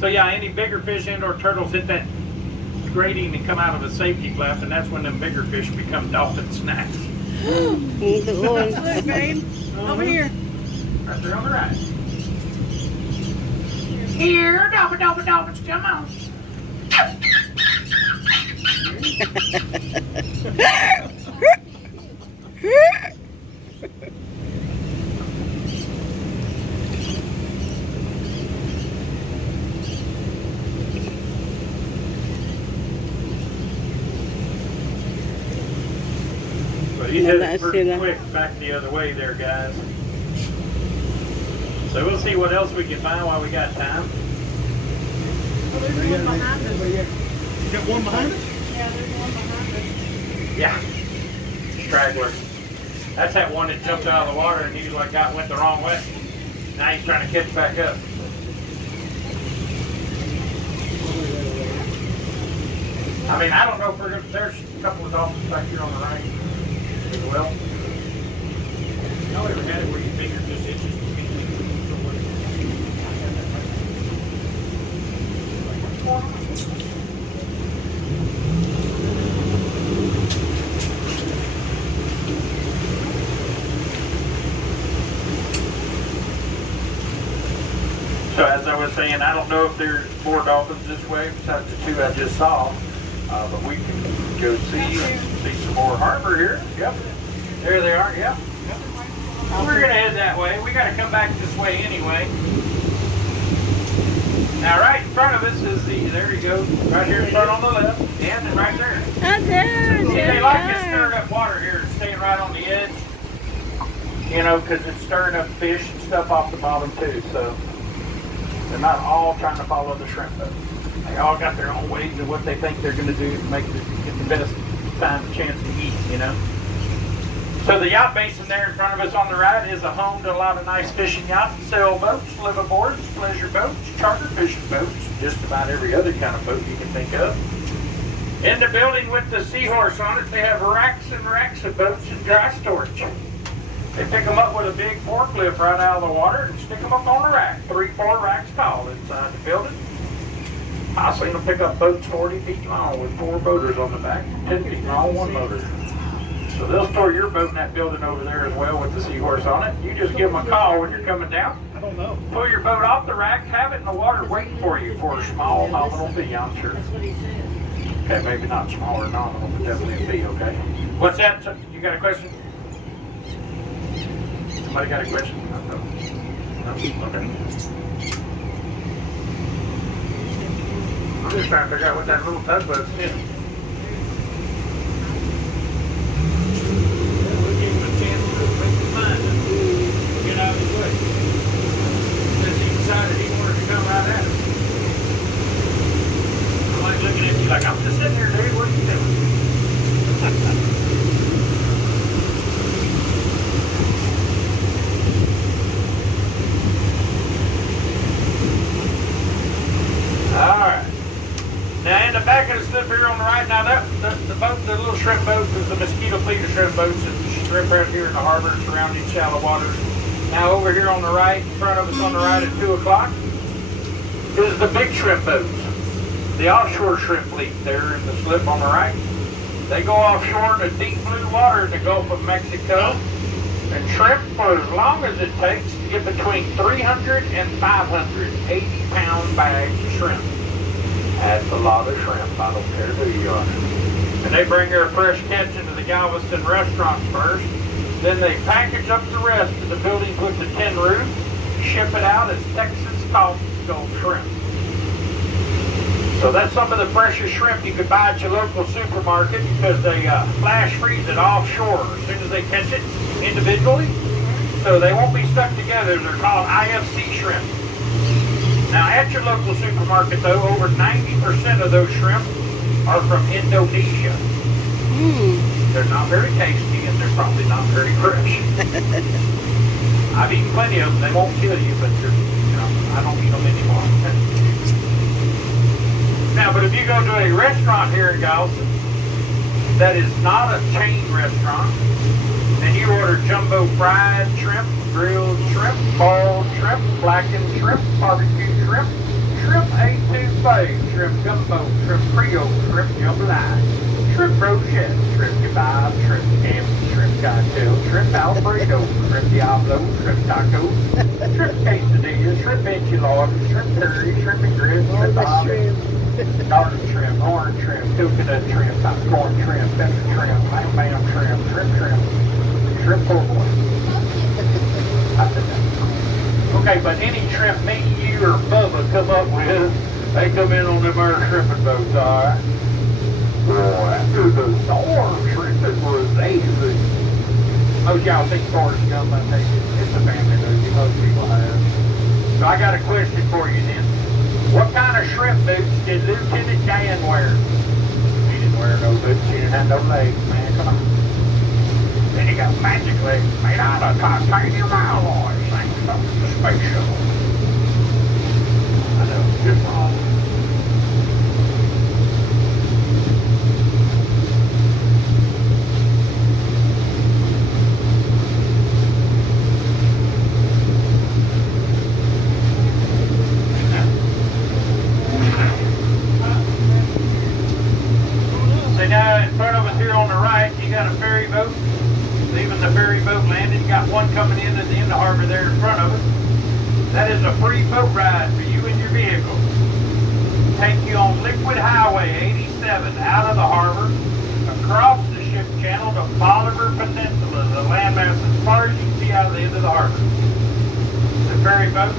So yeah, any bigger fish and or turtles hit that grating and come out of a safety flap, and that's when them bigger fish become dolphin snacks. Look, babe. Over here. Right there on the right. Here, dolphins, come on. But he hit it pretty quick back the other way there, guys. So we'll see what else we can find while we got time. Well, there's one behind us. You got one behind us? Yeah, there's one behind us. Yeah, straggler. That's that one that jumped out of the water and he like went the wrong way. Now he's trying to catch back up. I mean, I don't know if we're gonna. There's a couple of dolphins back here on the right as well. Y'all ever had it where your finger just itches? So as I was saying, I don't know if there's more dolphins this way besides the two I just saw, but we can go see some more harbor here. Yep, there they are. Yep. We're gonna head that way. We gotta come back this way anyway. Now right in front of us is there you go, right here in front on the left, and right there. Oh, there. See, they like this stirred up water here, staying right on the edge, you know, because it's stirring up fish and stuff off the bottom too, so they're not all trying to follow the shrimp boat. They all got their own ways of what they think they're going to do to get the best time chance to eat, you know. So the yacht basin there in front of us on the right is a home to a lot of nice fishing yachts, sailboats, liveaboards, pleasure boats, charter fishing boats, just about every other kind of boat you can think of. In the building with the seahorse on it, they have racks and racks of boats and dry storage. They pick them up with a big forklift right out of the water and stick them up on a rack, 3-4 racks tall inside the building. I've seen them pick up boats 40 feet long with 4 motors on the back, 10 feet long, 1 motor. So they'll store your boat in that building over there as well with the seahorse on it. You just give them a call when you're coming down. I don't know. Pull your boat off the rack, have it in the water waiting for you for a small nominal fee, I'm sure. That's what he said. Okay, maybe not small or nominal, but definitely a fee, okay? What's that? You got a question? Somebody got a question? No? Okay. I'm just trying to figure out what that little tugboat's in. We'll give him a chance to make his mind up. Get out of his way. Unless he decided he wanted to come right at us. I'm like looking at you like, I'm just sitting there, dude. What are you doing? Alright. Now in the back of the slip here on the right, now the boat, the little shrimp boat is the mosquito feeder shrimp boats that shrimp right here in the harbor surrounding shallow waters. Now over here on the right, in front of us on the right at 2 o'clock, is the big shrimp boats. The offshore shrimp fleet there in the slip on the right. They go offshore in the deep blue water in the Gulf of Mexico and shrimp for as long as it takes to get between 300 and 500 80-pound bags of shrimp. That's a lot of shrimp, I don't care who you are. And they bring their fresh catch into the Galveston restaurants first. Then they package up the rest of the buildings with the tin roof, ship it out as Texas Gulf shrimp. So that's some of the freshest shrimp you could buy at your local supermarket because they flash freeze it offshore as soon as they catch it individually. So they won't be stuck together. They're called IFC shrimp. Now at your local supermarket though, over 90% of those shrimp are from Indonesia. They're not very tasty and they're probably not very fresh. I've eaten plenty of them. They won't kill you, but they're, you know, I don't eat them anymore. Now, but if you go to a restaurant here in Galveston that is not a chain restaurant, and you order jumbo fried shrimp, grilled shrimp, boiled shrimp, blackened shrimp, barbecue shrimp, shrimp A2 shrimp gumbo, shrimp creole, shrimp jambalaya, shrimp brochette, shrimp kebab, shrimp ham, shrimp cocktail, shrimp alfredo, shrimp diablo, shrimp tacos, shrimp quesadillas, shrimp enchiladas, shrimp curry, shrimp and grits, shrimp olives, garlic shrimp, orange shrimp, coconut shrimp, popcorn shrimp, pepper shrimp, bam shrimp, shrimp po' boy. I said that. Okay, but any shrimp me, you, or Bubba come up with, they come in on them our shrimping boats, alright? Well, after the storm shrimping was easy. Most y'all think Forrest Gump, I think it's a family movie, most people have. So I got a question for you then. What kind of shrimp boots did Lieutenant Dan wear? He didn't wear no boots, he didn't have no legs, man, come on. Then he got magic legs made out of titanium alloys. Thanks, something special. I know, just wrong. See now, in front of us here on the right, you got a ferry boat. Leaving the ferry boat landing, you got one coming in at the end of the harbor there in front of us. That is a free boat ride for you and your vehicle. Take you on Liquid Highway 87 out of the harbor, across the ship channel to Bolivar Peninsula, the landmass as far as you can see out of the end of the harbor. The ferry boats,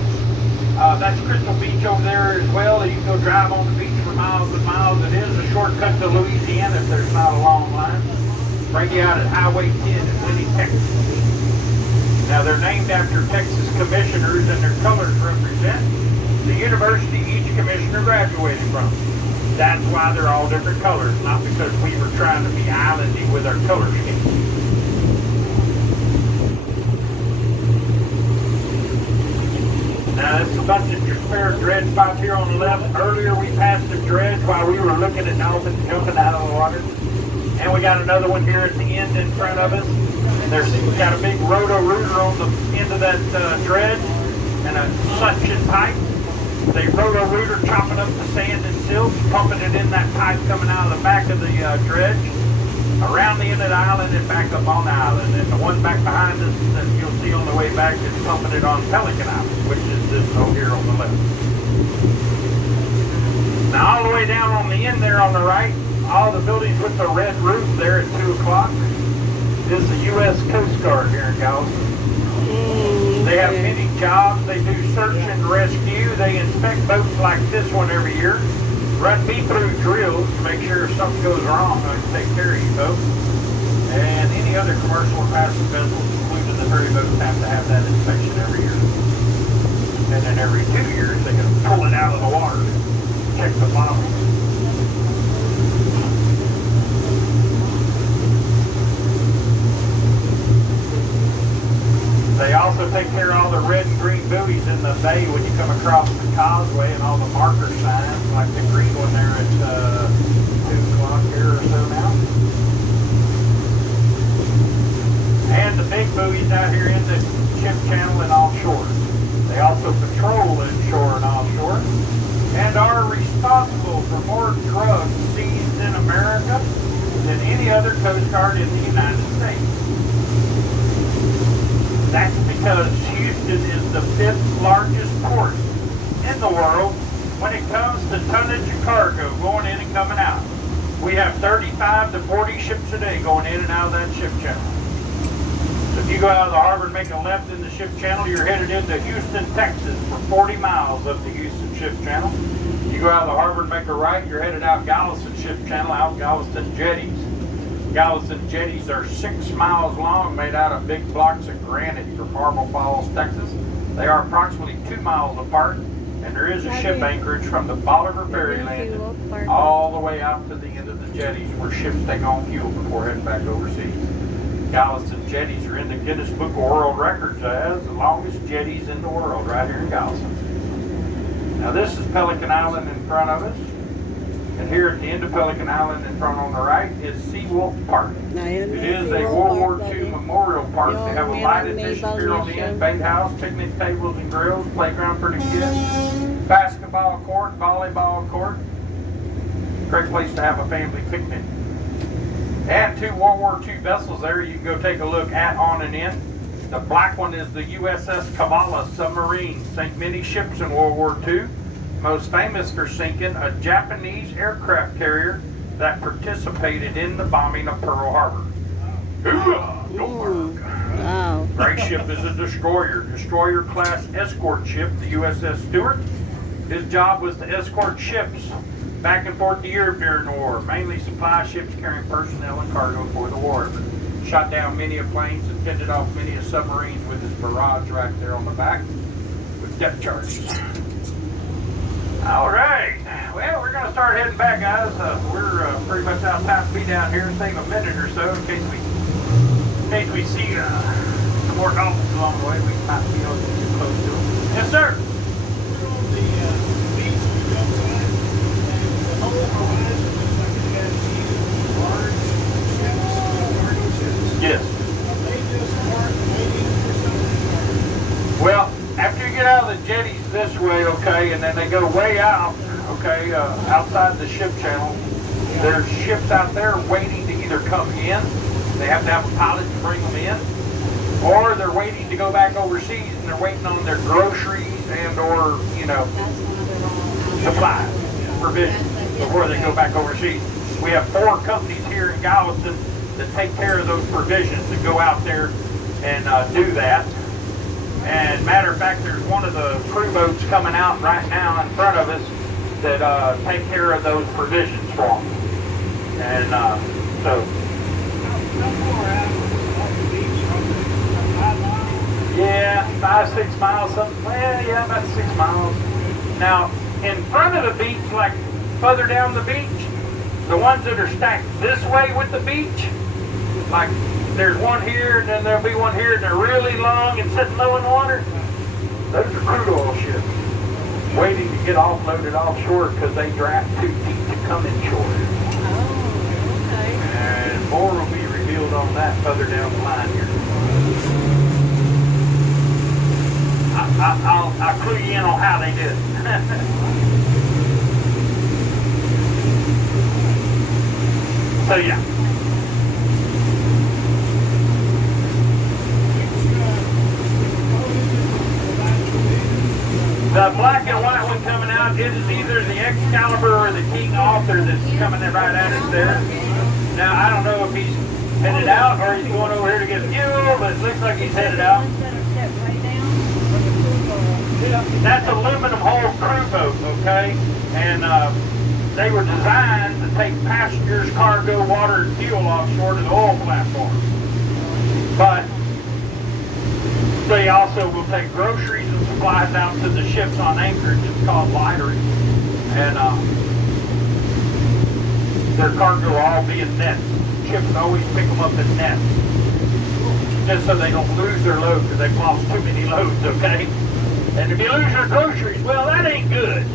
that's Crystal Beach over there as well. You can go drive on the beach for miles and miles. It is a shortcut to Louisiana if there's not a long line. Bring you out at Highway 10 in Winnie, Texas. Now they're named after Texas commissioners and their colors represent the university each commissioner graduated from. That's why they're all different colors, not because we were trying to be islandy with our color scheme. Now this is a bunch of spare dredge spots here on the left. Earlier we passed the dredge while we were looking at dolphins jumping out of the water. And we got another one here at the end in front of us. We've got a big roto-rooter on the end of that dredge and a suction pipe. The roto-rooter chopping up the sand and silt, pumping it in that pipe coming out of the back of the dredge, around the end of the island and back up on the island. And the one back behind us that you'll see on the way back is pumping it on Pelican Island, which is this over here on the left. Now all the way down on the end there on the right, all the buildings with the red roof there at 2 o'clock is the U.S. Coast Guard here in Galveston. They have many jobs. They do search and rescue. They inspect boats like this one every year. Run me through drills to make sure if something goes wrong, I can take care of you folks. And any other commercial or passenger vessels, including the ferry boats, have to have that inspection every year. And then every 2 years, they can pull it out of the water and check the bottom. They also take care of all the red and green buoys in the bay when you come across the causeway and all the marker signs, like the green one there at 2 o'clock here or so now. And the big buoys out here in the ship channel and offshore. They also patrol inshore and offshore and are responsible for more drugs seized in America than any other Coast Guard in the United States. That's because Houston is the 5th largest port in the world when it comes to tonnage of cargo going in and coming out. We have 35 to 40 ships a day going in and out of that ship channel. So if you go out of the harbor and make a left in the ship channel, you're headed into Houston, Texas for 40 miles up the Houston ship channel. You go out of the harbor and make a right, you're headed out Galveston ship channel, out Galveston Jetties. Galveston Jetties are 6 miles long, made out of big blocks of granite from Marble Falls, Texas. They are approximately 2 miles apart, and there is a ship anchorage from the Bolivar Ferry landing all the way out to the end of the jetties where ships take on fuel before heading back overseas. Galveston Jetties are in the Guinness Book of World Records as the longest jetties in the world right here in Galveston. Now this is Pelican Island in front of us. And here at the end of Pelican Island in front on the right is Seawolf Park. It is a World War II memorial park. They have a lighted mission pier on the end, bait house, picnic tables and grills, playground for the kids, basketball court, volleyball court. Great place to have a family picnic. And 2 World War II vessels there you can go take a look at, on, and in. The black one is the Uss Kamala Submarine. Sank many ships in World War II. Most famous for sinking a Japanese aircraft carrier that participated in the bombing of Pearl Harbor. Wow. Great ship is a destroyer class escort ship, the USS Stewart. His job was to escort ships back and forth to Europe during the war, mainly supply ships carrying personnel and cargo for the war. Shot down many of planes and fended off many of submarines with his barrage right there on the back with depth charges. All right, well, we're going to start heading back, guys. We're pretty much out of time to be down here. Save a minute or so in case we see some more dolphins along the way. We might be able to get close to them. Yes, sir. We're on the beach on the Gulf side, and the whole horizon looks like it has these large ships, cargo ships. Yes. Are they just parked waiting for something? Well, after you get out of the jetties this way, okay, and then they go way out, okay, outside the ship channel, there's ships out there waiting to either come in. They have to have a pilot to bring them in, or they're waiting to go back overseas and they're waiting on their groceries and or, you know, supplies, provisions before they go back overseas. We have 4 companies here in Galveston that take care of those provisions and go out there and do that. And matter of fact, there's one of the crew boats coming out right now in front of us that take care of those provisions for them. And so, How far out off the beach from the 5 miles? yeah, 5-6 miles, something. Well, yeah, about 6 miles. Now, in front of the beach, like further down the beach, the ones that are stacked this way with the beach, like there's one here and then there'll be one here and they're really long and sitting low in the water. Those are crude oil ships waiting to get offloaded offshore because they draft too deep to come inshore. Oh, okay. And more will be revealed on that further down the line here. I'll clue you in on how they did it. So yeah. The black and white one coming out, it is either the Excalibur or the King Arthur that's coming right at us there. Now, I don't know if he's headed out or he's going over here to get fuel, but it looks like he's headed out. That's a aluminum hull crew boat, okay? And they were designed to take passengers, cargo, water, and fuel offshore to the oil platform. But they also will take groceries and supplies out to the ships on anchorage. It's called lightering. And their cargo will all be in nets. Ships always pick them up in nets. Just so they don't lose their load because they've lost too many loads, okay? And if you lose your groceries, well, that ain't good.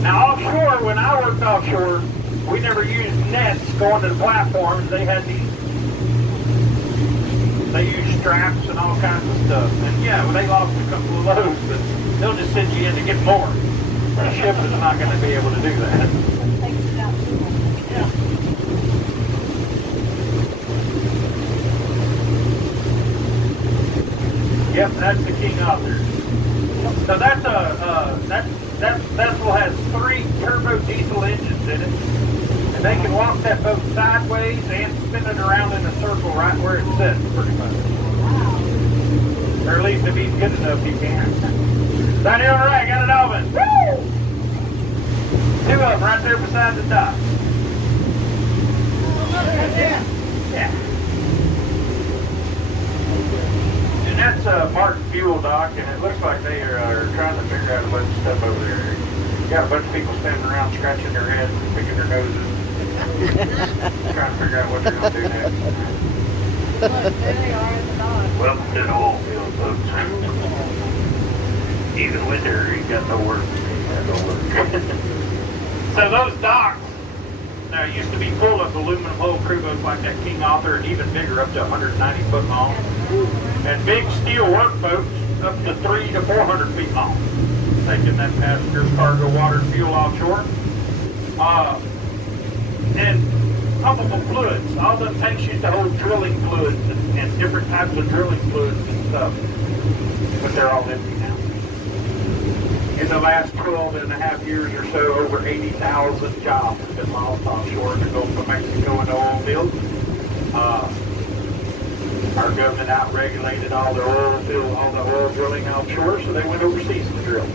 Now, offshore, when I worked offshore, we never used nets going to the platforms. They had these, they used straps and all kinds of stuff. And yeah, well, they lost a couple of loads, but they'll just send you in to get more. The ship is not going to be able to do that. Yep, that's the King Arthur. So that's that vessel has 3 turbo diesel engines in it, and they can walk that boat sideways and spin it around in a circle right where it sits, pretty much. Or at least if he's good enough, he can. Down here on the right, got a dolphin. Woo! 2 of them right there beside the dock. Yeah. And that's Martin Fuel Dock, and it looks like they are trying to figure out a bunch of stuff over there. You got a bunch of people standing around scratching their heads and picking their noses. Trying to figure out what they're going to do next. Look, there they are in the dock. Welcome to the oil field, folks. Even winter, he got no work. He got no work. So those docks, now it used to be full of aluminum hull crew boats like that King Arthur and even bigger, up to 190 foot long. And big steel workboats up to 300 to 400 feet long, taking that passengers, cargo, water, and fuel offshore. And pumpable fluids. All the tanks used to hold drilling fluids and different types of drilling fluids and stuff. But they're all empty now. In the last 12 and a half years or so, over 80,000 jobs have been lost offshore in the Gulf of Mexico and the oil fields. Our government out-regulated all the oil drilling offshore, so they went overseas to drill.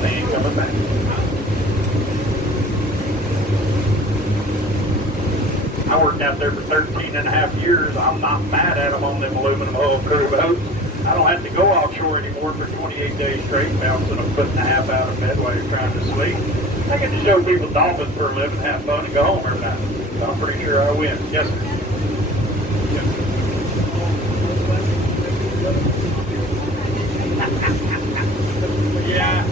They ain't coming back. I worked out there for 13 and a half years. I'm not mad at them on them aluminum hull crew boats. I don't have to go offshore anymore for 28 days straight, bouncing a foot and a half out of bed while you're trying to sleep. I get to show people dolphins for a living, have fun, and go home every night. So I'm pretty sure I win. Yes, sir. Yeah.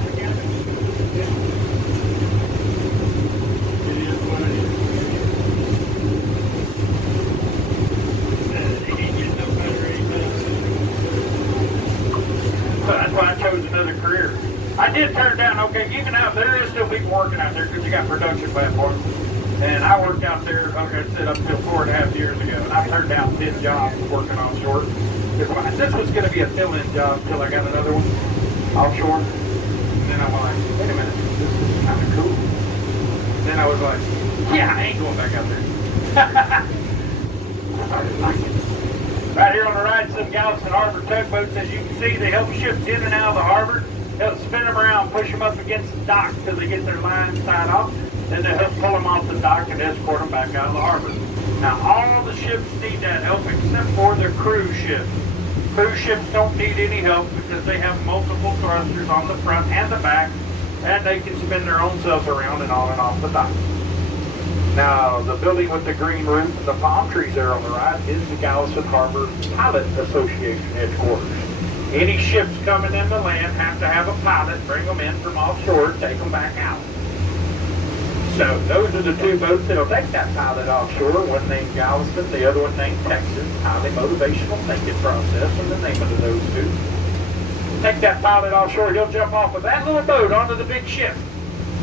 That's why I chose another career. I did turn down, okay, even out there is still people working out there because you got production platforms. And I worked out there, like I said, up until 4.5 years ago. And I turned down 10 jobs working offshore. This was going to be a fill-in job until I got another one offshore. And then I was like, wait a minute, this is kind of cool. And then I was like, yeah, I ain't going back out there. I started liking it. Right here on the right, some Galveston Harbor tugboats, as you can see, they help ships in and out of the harbor, help spin them around, push them up against the dock till they get their lines tied off, then they help pull them off the dock and escort them back out of the harbor. Now, all the ships need that help except for their cruise ships. Cruise ships don't need any help because they have multiple thrusters on the front and the back, and they can spin their own selves around and on and off the dock. Now, the building with the green roof and the palm trees there on the right is the Galveston Harbor Pilot Association headquarters. Any ships coming in the land have to have a pilot, bring them in from offshore, take them back out. So those are the two boats that'll take that pilot offshore, one named Galveston, the other one named Texas. Highly motivational thinking process and the name of those two. Take that pilot offshore, he'll jump off of that little boat onto the big ship.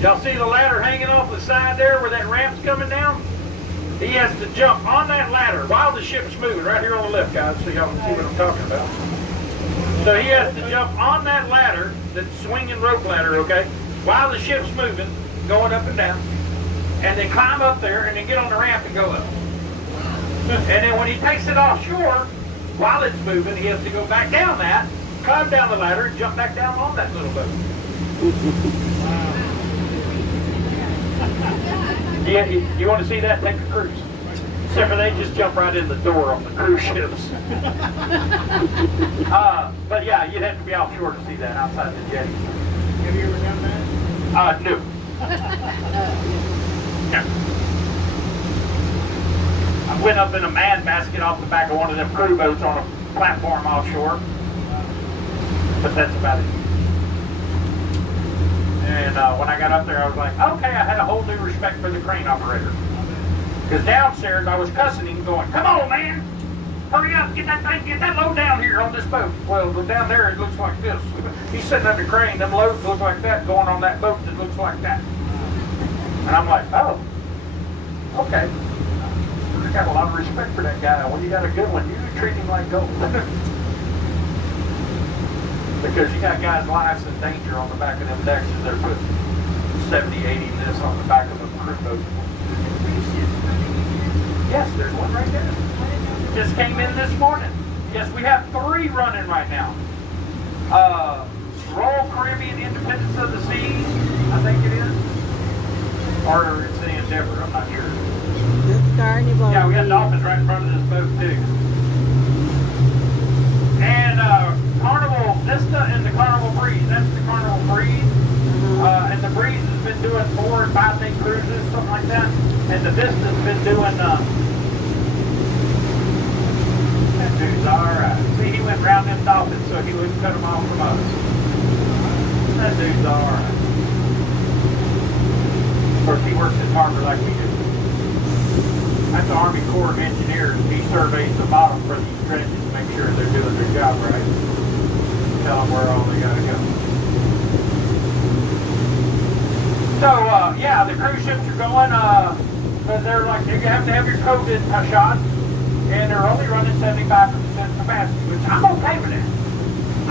Y'all see the ladder hanging off the side there where that ramp's coming down? He has to jump on that ladder while the ship's moving, right here on the left, guys, so y'all can see what I'm talking about. So he has to jump on that ladder, that swinging rope ladder, okay, while the ship's moving, going up and down. And they climb up there and then get on the ramp and go up. And then when he takes it offshore, while it's moving, he has to go back down that, climb down the ladder, and jump back down on that little boat. Yeah, you want to see that? Take a cruise. Except for they just jump right in the door on the cruise ships. But yeah, you'd have to be offshore to see that outside the jetty. Have you ever done that? No. No. I went up in a man basket off the back of one of them crew boats on a platform offshore. But that's about it. And when I got up there, I was like, okay, I had a whole new respect for the crane operator. Because downstairs, I was cussing him, going, come on, man! Hurry up, get that load down here on this boat. Well, down there, it looks like this. He's sitting under crane, them loads look like that, going on that boat that looks like that. And I'm like, oh, okay. I got a lot of respect for that guy. When you got a good one, you treat him like gold. Because you got guys' lives in danger on the back of them decks as they're putting 70, 80 this on the back of a crew boat. Yes, there's one right there. Just came in this morning. Yes, we have 3 running right now. Royal Caribbean Independence of the Seas, I think it is. Or it's the Endeavor, I'm not sure. Yeah, we got dolphins right in front of this boat too. And Carnival Vista and the Carnival Breeze. That's the Carnival Breeze. And the Breeze has been doing 4 and 5 day cruises, something like that. And the Vista's been doing that dude's alright. See, he went round them dolphins so he wouldn't cut them off from us. That dude's alright. works his harbor like we do. That's the Army Corps of Engineers. He surveys the bottom for these dredges to make sure they're doing their job right. Tell them where all they gotta go. So, yeah, the cruise ships are going, but they're like, you have to have your COVID shot, and they're only running 75% capacity, which I'm okay with that.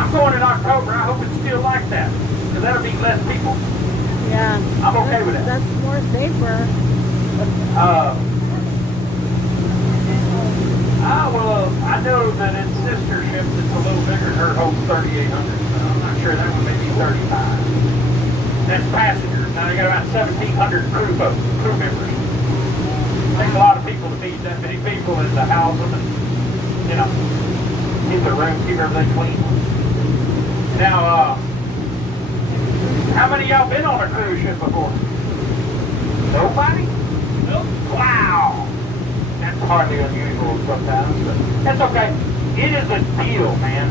I'm going in October. I hope it's still like that, because that'll be less people. Yeah. I'm okay with that. That's more safer. Well, I know that its sister ship that's a little bigger, her holds 3,800. So I'm not sure that one may be 35. That's passengers. Now they got about 1,700 crew members. It takes a lot of people to feed that many people and to house them and, you know, keep their room, keep everything clean. Now, how many of y'all been on a cruise ship before? Nobody? Nope. Wow. That's hardly unusual sometimes, but that's okay. It is a deal, man.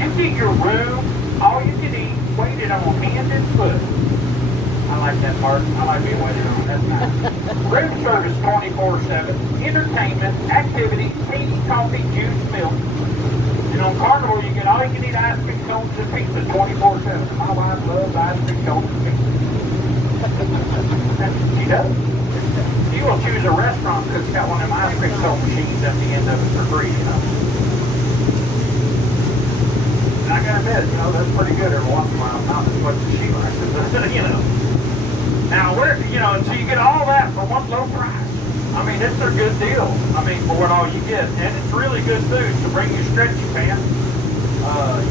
You get your room, all you can eat, waited on hand and foot. I like that part. I like being waited on. That's nice. Room service 24/7, entertainment, activities, tea, coffee, juice, milk. And on Carnival, you get all you can eat ice cream cones and pizza 24/7. My wife loves ice cream cones and pizza. She does. She will choose a restaurant that's got one of them ice cream cone machines at the end of it for free, you know. And I gotta admit, you know, that's pretty good every once in a while. Not as much as she likes it, you know. Now, you know, so you get all that for one low price. I mean, it's a good deal. I mean, for what all you get. And it's really good food to bring you stretchy pants.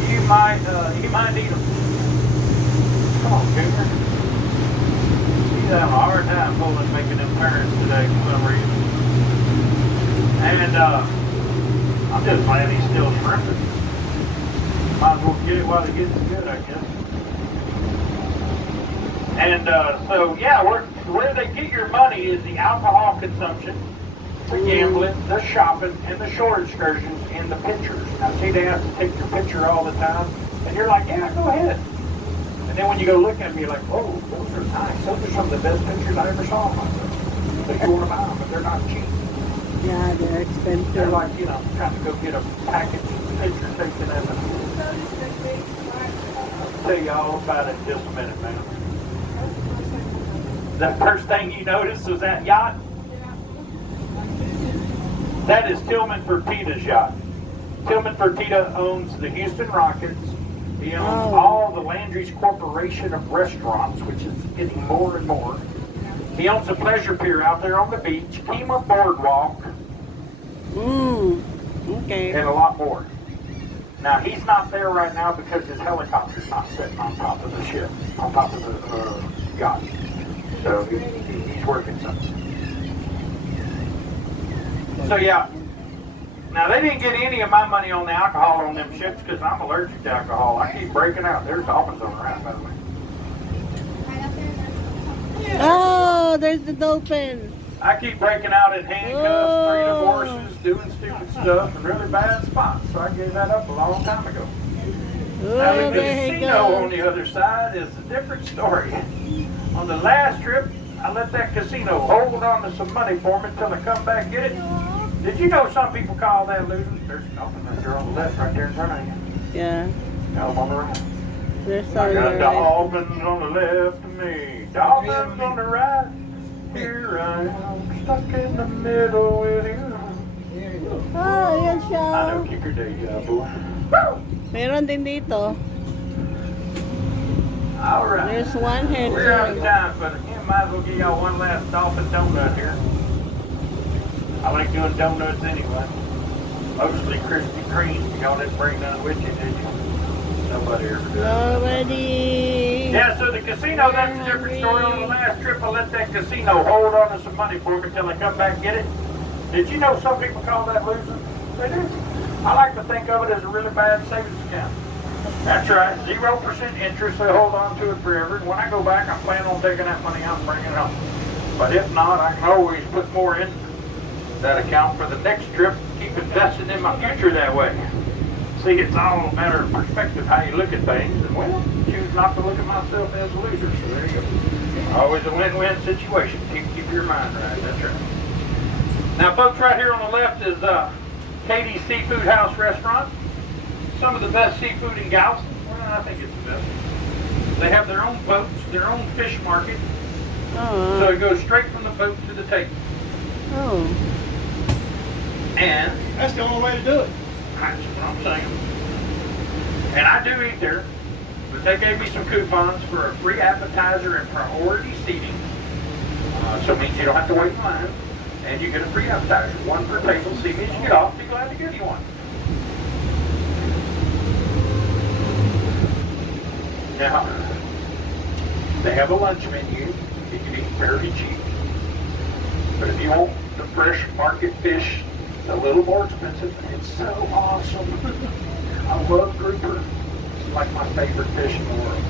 You might eat them. Come on, Junior. He's having a hard time making them turns today for some reason. And I'm just glad he's still shrimping. Might as well get it while it gets good, I guess. And so, yeah, where they get your money is the alcohol consumption, the gambling, the shopping, and the shore excursions, and the pictures. Now, see, they have to take your picture all the time, and you're like, yeah, go ahead. And then when you go look at them, you're like, oh, those are nice. Those are some of the best pictures I ever saw of myself. So you want to buy them, but they're not cheap. Yeah, they're expensive. They're like, you know, trying to go get a package picture taken of them. I'll tell you all about it in just a minute, man. The first thing you noticed was that yacht? That is Tillman Fertitta's yacht. Tillman Fertitta owns the Houston Rockets. He owns all the Landry's Corporation of Restaurants, which is getting more and more. He owns a pleasure pier out there on the beach, Kima Boardwalk, okay. and a lot more. Now, he's not there right now because his helicopter's not sitting on top of the ship, on top of the yacht. So he's working something. So yeah. Now they didn't get any of my money on the alcohol on them ships because I'm allergic to alcohol. I keep breaking out. There's dolphins on the right, by the way. Oh, there's the dolphin. I keep breaking out in handcuffs, 3 divorces, doing stupid stuff, and really bad spots. So I gave that up a long time ago. Now the casino on the other side is a different story. On the last trip, I let that casino hold on to some money for me until I come back and get it. Did you know some people call that losing? There's nothing right there on the left, right there in front of you. Yeah. Got them on the right. There's some I got right. dolphins on the left of me, dolphins on the right. Here I am, stuck in the middle with you. Oh, yan siya. I know, kick your day job, boy. Meron din dito. All right. There's one here. We're out of time, but again, might as well give y'all one last dolphin donut here. I like doing donuts anyway. Mostly Krispy Kreme. Y'all didn't bring none with you, did you? Nobody ever did. Nobody. Yeah, so the casino, that's a different story. On the last trip, I let that casino hold on to some money for me until I come back and get it. Did you know some people call that losing? They do. I like to think of it as a really bad savings account. That's right, 0% interest, they hold on to it forever. And when I go back, I'm planning on taking that money out and bringing it home. But if not, I can always put more in that account for the next trip, keep investing in my future that way. See, it's all a matter of perspective, how you look at things. And well, choose not to look at myself as a loser. So there you go. Always a win-win situation. Keep your mind right. That's right. Now, folks, right here on the left is Katie's Seafood House Restaurant. Some of the best seafood in Galveston. Well, I think it's the best. They have their own boats, their own fish market. Oh. So it goes straight from the boat to the table. Oh. And That's the only way to do it. that's what I'm saying. And I do eat there, but they gave me some coupons for a free appetizer and priority seating. So it means you don't have to wait in line, and you get a free appetizer, one per table. See me as you get off, be glad to give you one. Now, they have a lunch menu. You can eat fairly cheap. But if you want the fresh market fish, it's a little more expensive. It's so awesome. I love grouper. It's like my favorite fish in the world.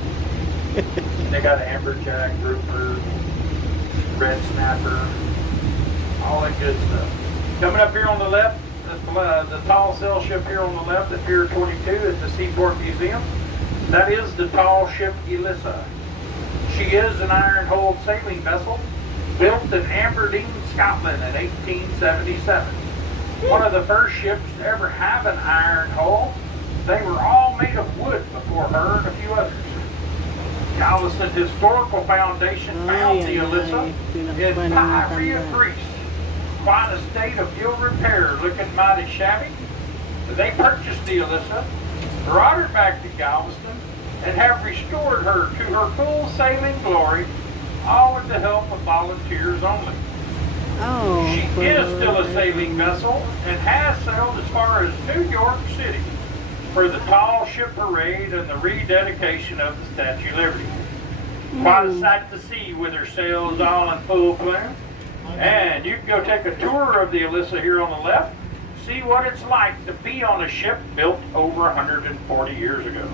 They got amberjack, grouper, red snapper, all that good stuff. Coming up here on the left, the tall sail ship here on the left at Pier 22 at the Seaport Museum. That is the tall ship Elisa. She is an iron-hulled sailing vessel built in Aberdeen, Scotland in 1877. One of the first ships to ever have an iron hull. They were all made of wood before her and a few others. Galveston Historical Foundation found the Elisa in Pyrea, Greece. Quite a state of ill repair, looking mighty shabby. They purchased the Elisa, brought her back to Galveston, and have restored her to her full sailing glory, all with the help of volunteers only. Oh. She is still a sailing vessel and has sailed as far as New York City for the tall ship parade and the rededication of the Statue of Liberty. Quite a sight to see with her sails all in full bloom. And you can go take a tour of the Elisa here on the left, see what it's like to be on a ship built over 140 years ago.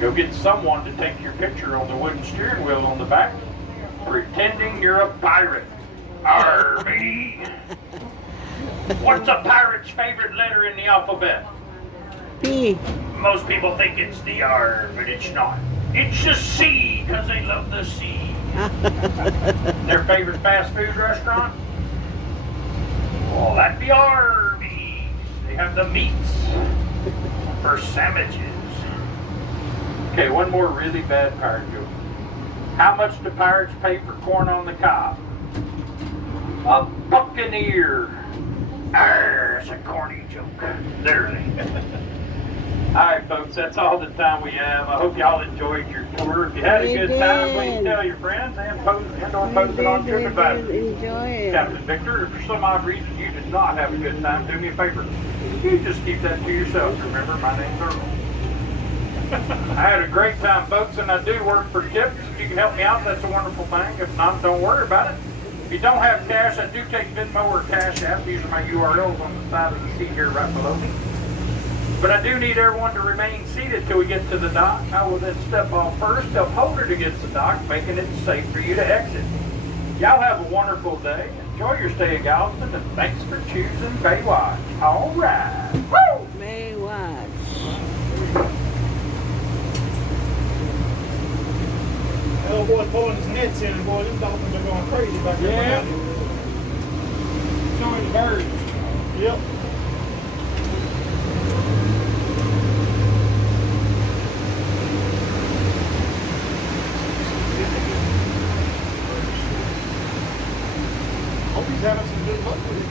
Go get someone to take your picture on the wooden steering wheel on the back, pretending you're a pirate. Arby. What's a pirate's favorite letter in the alphabet? P. Most people think it's the R, but it's not. It's the C, because they love the sea. Their favorite fast food restaurant? Well, that'd be Arby's. They have the meats for sandwiches. Okay, one more really bad pirate joke. How much do pirates pay for corn on the cob? A buccaneer. Arr, it's a corny joke. Literally. Alright, folks, that's all the time we have. I hope y'all enjoyed your tour. If you had a good time, please tell your friends and post it on TripAdvisor. Enjoy it. Captain Victor, if for some odd reason you did not have a good time, do me a favor. You just keep that to yourself. Remember, my name's Earl. I had a great time, folks, and I do work for tips. If you can help me out, that's a wonderful thing. If not, don't worry about it. If you don't have cash, I do take Venmo or Cash App. These are my URLs on the side of the seat here right below me. But I do need everyone to remain seated till we get to the dock. I will then step off first, help hold her against the dock, making it safe for you to exit. Y'all have a wonderful day. Enjoy your stay in Galveston, and thanks for choosing Baywatch. All right. Woo! Baywatch. That little boy pulling his nets in, and boy, these dolphins are going crazy back there. Yeah. Showing the birds. Yep. Hope he's having some good luck with it.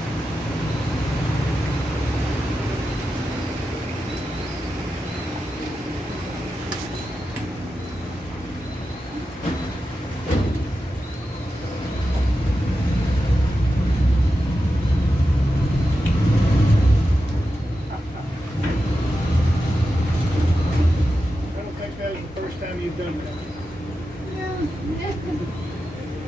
I don't think that is the first time you've done that. Yeah.